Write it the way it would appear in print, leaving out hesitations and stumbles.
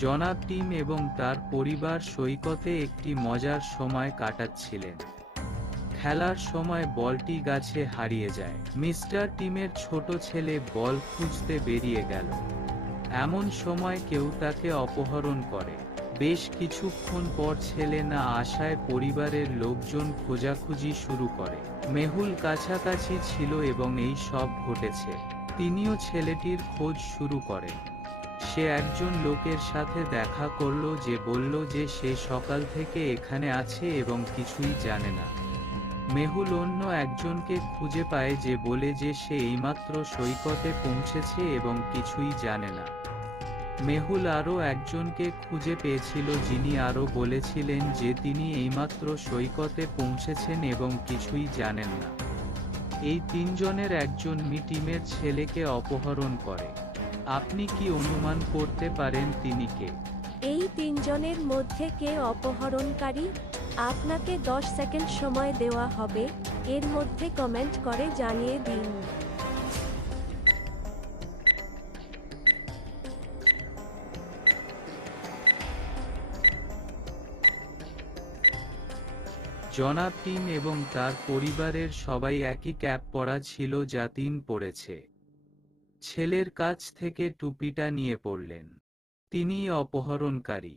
জনাব টিম এবং তার পরিবার সৈকতে একটি মজার সময় কাটাচ্ছিলেন। খেলার সময় বলটি গাছে হারিয়ে যায়। মিস্টার টিমের ছোট ছেলে বল খুঁজতে বেরিয়ে গেল। এমন সময় কেউ তাকে অপহরণ করে। বেশ কিছুক্ষণ পর ছেলে না আসায় পরিবারের লোকজন খোঁজাখুঁজি শুরু করে। মেহুল কাছাকাছি ছিল এবং এই সব ঘটেছে। তিনিও ছেলেটির খোঁজ শুরু করেন। সে একজন লোকের সাথে দেখা করল যে বলল যে সে সকাল থেকে এখানে আছে এবং কিছুই জানে না। মেহুল অন্য একজনকে খুঁজে পায় যে বলে যে সে এইমাত্র সৈকতে পৌঁছেছে এবং কিছুই জানে না। মেহুল আরও একজনকে খুঁজে পেয়েছিল যিনি আরও বলেছিলেন যে তিনি এইমাত্র সৈকতে পৌঁছেছেন এবং কিছুই জানেন না। এই তিনজনের একজন টিমের ছেলেকে অপহরণ করে। আপনি কি অনুমান করতে পারেন তিনি কে? এই তিনজনের মধ্যে কে অপহরণকারী? আপনাকে 10 সেকেন্ড সময় দেওয়া হবে, এর মধ্যে কমেন্ট করে জানিয়ে দিন। জনাব টিম এবং তার পরিবারের সবাই একই ক্যাপ পরা ছিল যা তিন পরেছে। ছেলের কাছ থেকে টুপিটা নিয়ে পড়লেন। তিনিই অপহরণকারী।